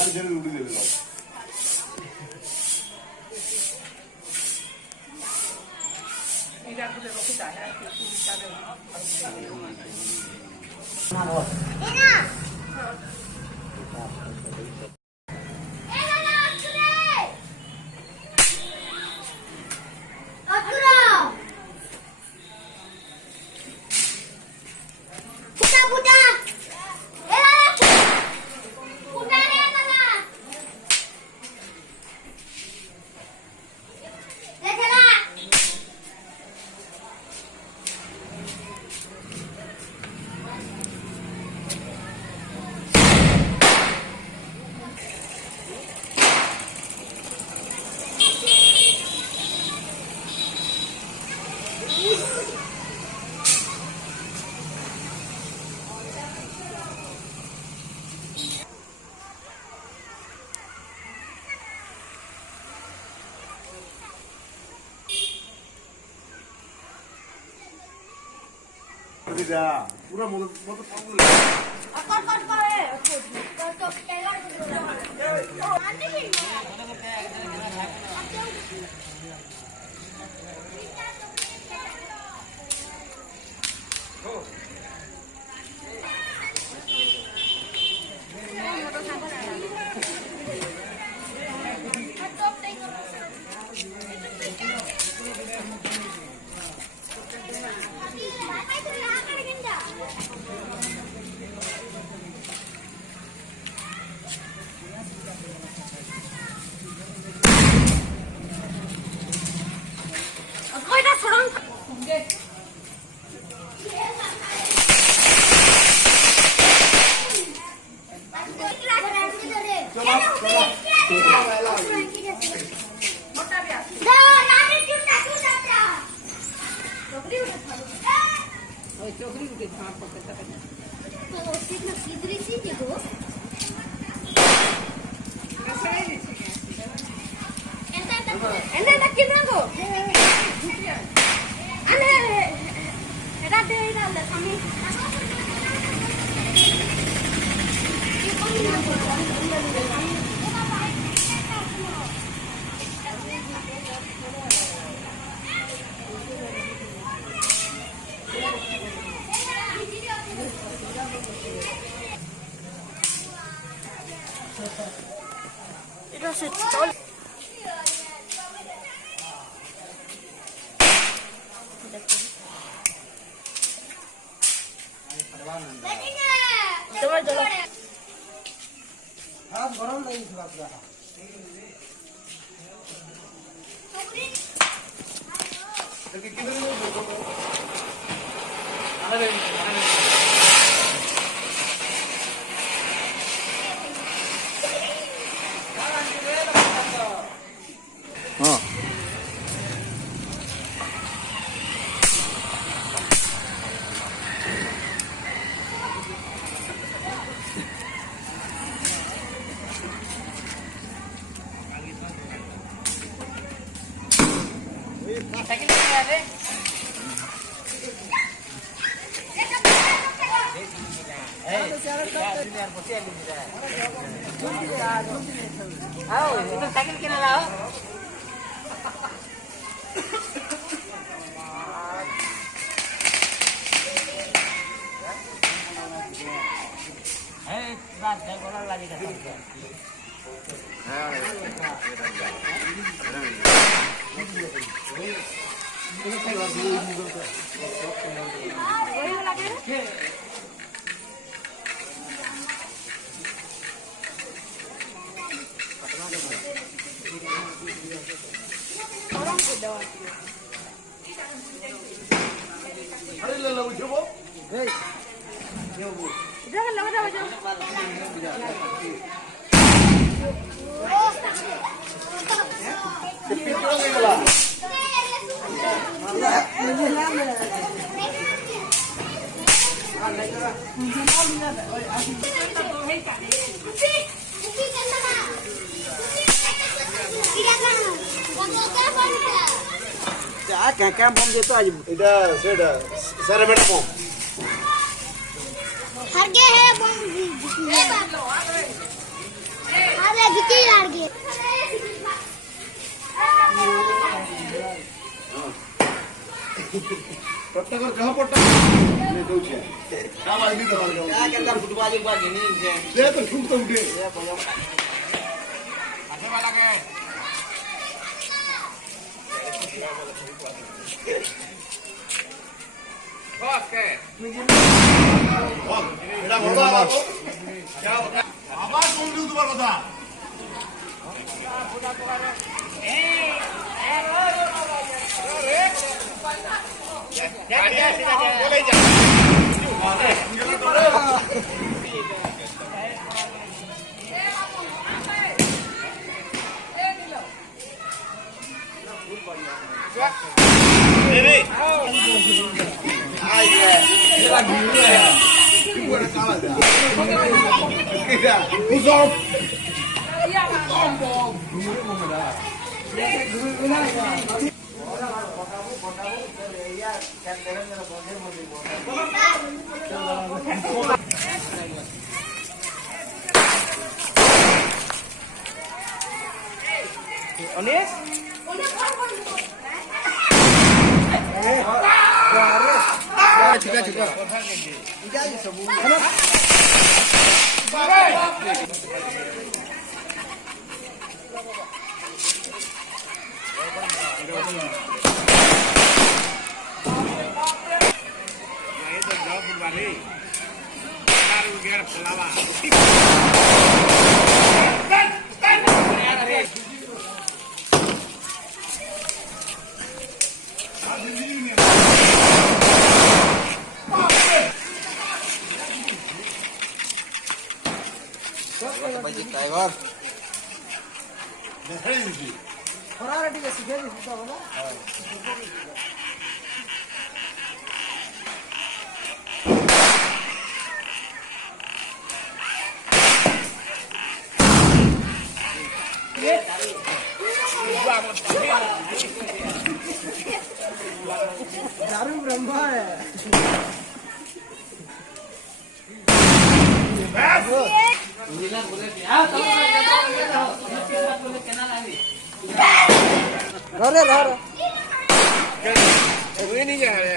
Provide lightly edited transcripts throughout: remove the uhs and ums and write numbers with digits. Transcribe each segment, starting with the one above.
আর জেনে উড়ে দেবে দাও এটা করে রোকে যায় আর কি চাবে না पूरा मतलब चोकरी के भाग पकड़ता है तो कितना सीधरी सी देखो एंटा कितना को अरे एटा दे इधर ले सामने এটা সে চল চলো চলো আজ গরম নাই পুরা পুরা देखिए किधर अरे हाँ साइकिल पे आ रे आओ इधर साइकिल के ना लाओ है बात है बोला लगेगा हां अरे ले लो उठो वो ए ये वो इधर लगा जाओ पिटो नहीं वाला क्या बम देतो आज इधर सेड सारे बेटा बम हर के है बम গিয়ে প্রত্যেকের দেহ পট্টা দৌছে আমার দি তো কেনটা ফুটবল বাগে নি যে তো ঠুক তো উঠে আতে वाला কে ওকে এটা বড় বাবু আবার কোন দিউ তোমার কথা বলে যা অনেক চুকা চুকা টাইগার দেখাই দিছি খরারে ঠিক আছে শিখে দিছি তো বলো दारू ब्रह्मा है नहीं जा रहे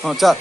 हाँ चल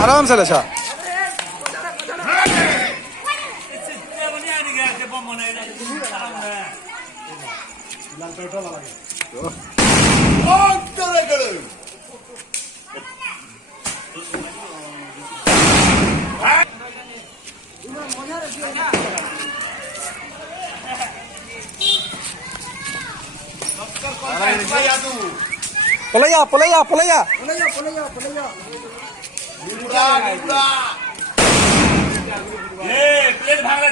आराम से लचा पलैया पलैया पलैया प्लेट भागला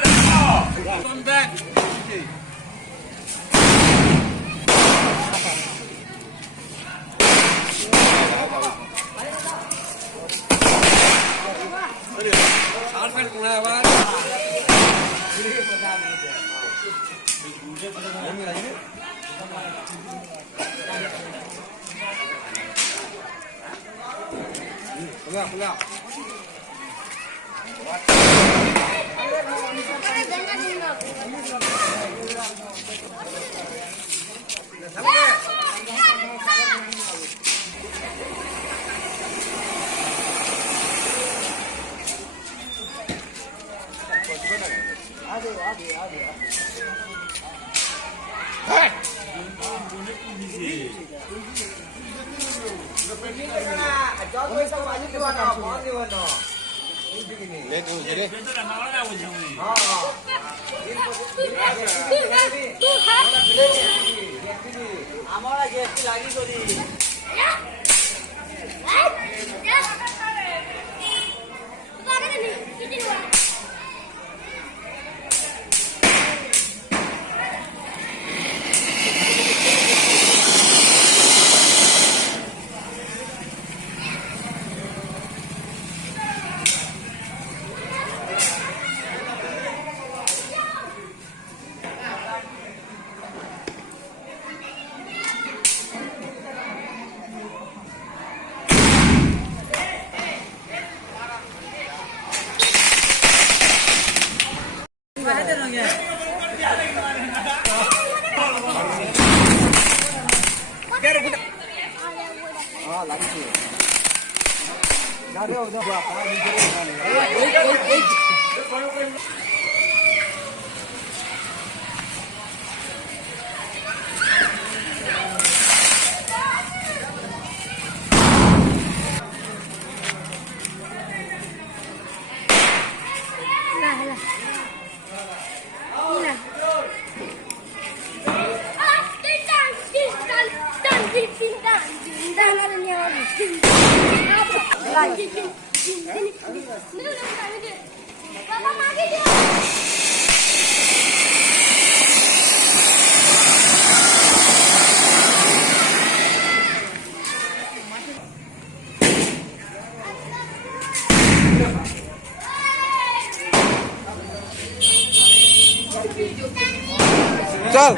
चल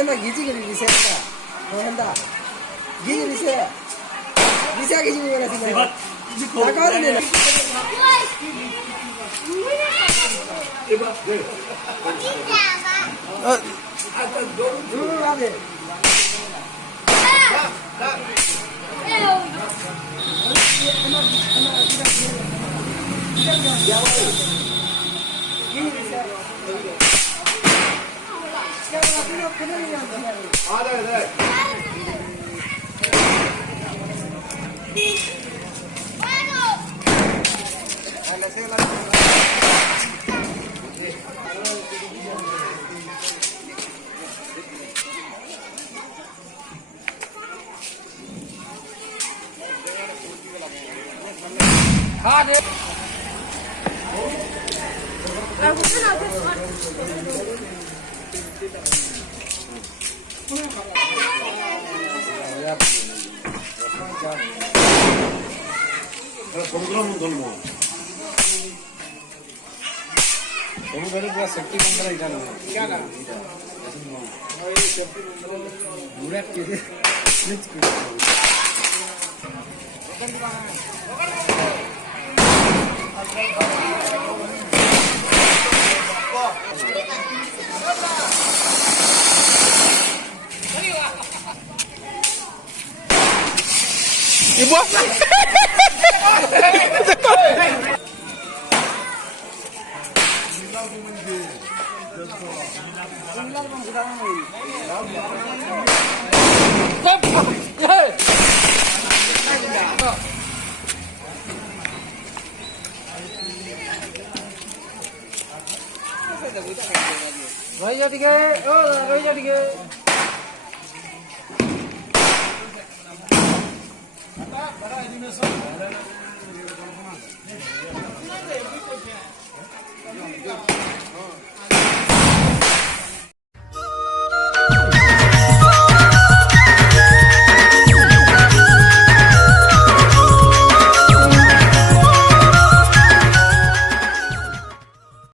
emang gizi gini bisa enggak? Mau hendak? Gizi bisa? Bisa gizi gimana sih? Nak kau ni nak? Ada. সমুদ্র ধর্ম সমুদ্রে পুরো সেফটি বন্ধ রাখা না क्या ना ये सेफ्टी बंद पूरा के स्विच कर Ibu. Rồi ra đi ghê, rồi ra đi ghê. बड़ा एनिमेशन